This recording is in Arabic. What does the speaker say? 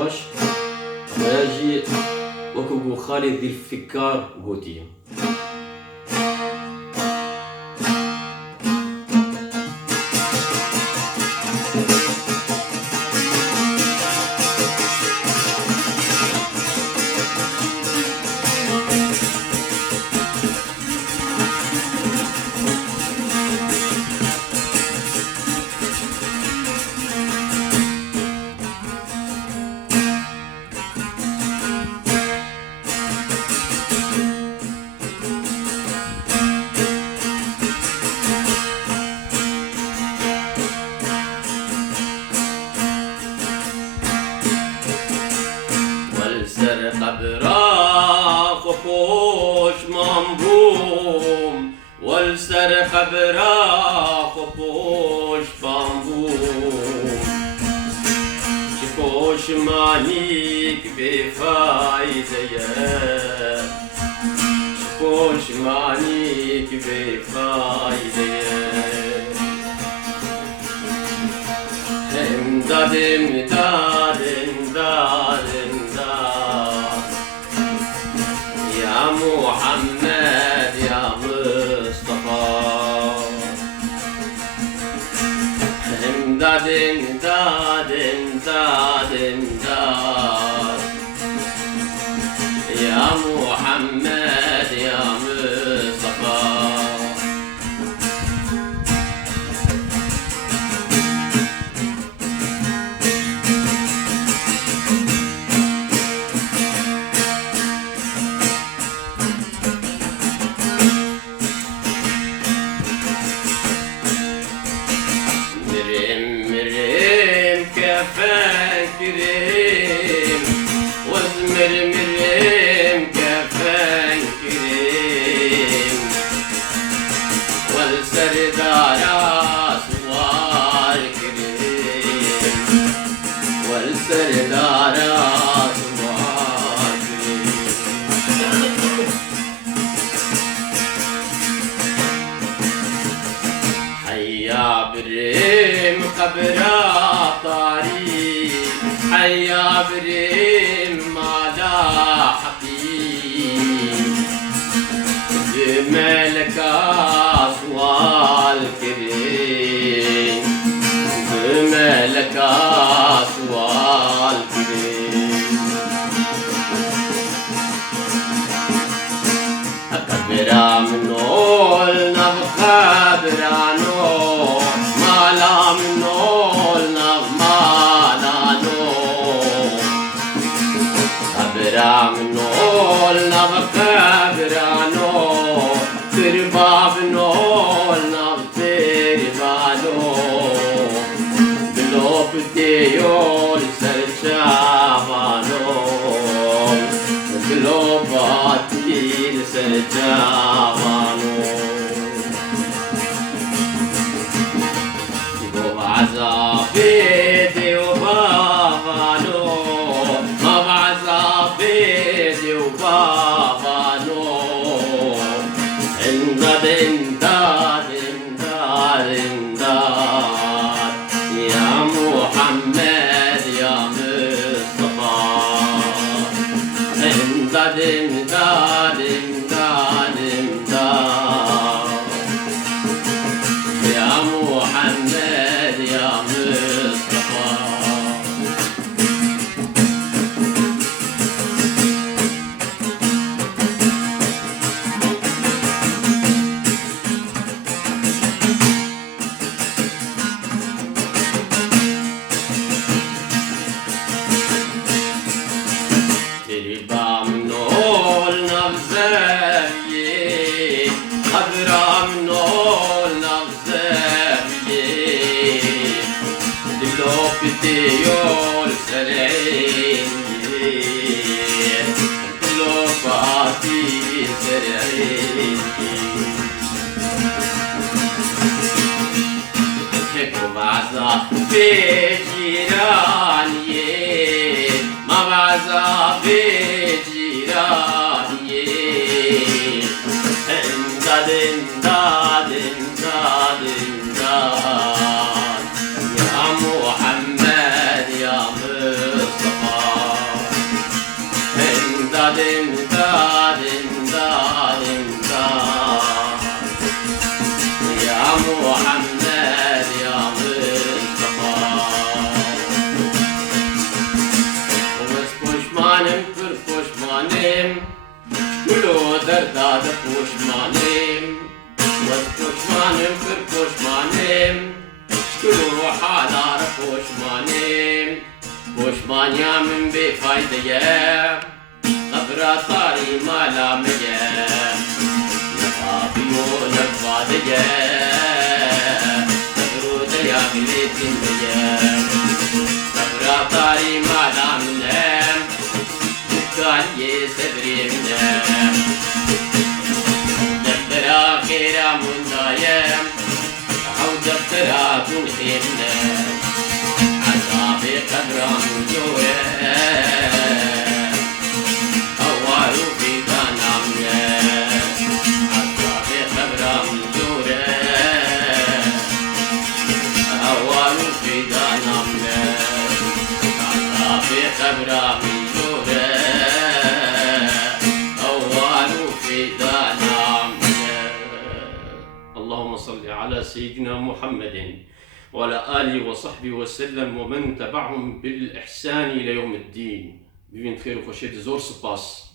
كيفاش غاجي وكو خالد ديال الفكار قوتي. والسرقة براق وبوش مامبوم، والسرقة براق وبوش بامبوم، شكوش مانيك بفايدة، شكوش مانيك بفايدة، امداد امداد امداد يا محمد يا مصطفى، امداد امداد امداد امداد يا محمد يا مصطفى. كفاك كريم وازمر مريم كفاك كريم، والسردار اسوار كريم، والسردار اسوار كريم. حيا بريم قبرا طريق، حيا بريم مالا حقيق، جمالك أصوال كريم، جمالك أصوال كريم. قبرا منول نبقى برانو مالا منول منول نبقى برانو ترباب نول نبتربانو بلو بديول سرشابانو بلو باتيل سرشابانو يبو عذابي ديو بابانو ما بعذابي وبابانو امداد امداد امداد امداد يا محمد يا مصطفى، امداد امداد امداد امداد يا محمد يا مصطفى. تربا منول نغزاوية، خضرا منول نغزاوية، دلو بديول سرعية، دلو باتي سرعية. حكوا بعزا في جيرانية، ما بعزا في جيرانية، امداد امداد امداد امداد يا محمد يا مصطفى. وحالا پشمانیم پشمانیا من بفایده قبر طاری مالا میگه نفابی و نفاده قبر دریا بلیتین میگه قبر طاری مالا منه دکانی سبری منه دفتر خیرا مندایم او دفتر کن خیمنه عذاب قبر منجوه اللهم صل على سيدنا محمد وعلى آله وصحبه وسلم ومن تبعهم بالإحسان إلى يوم الدين. ببین خیر و خوشید زور سپاس.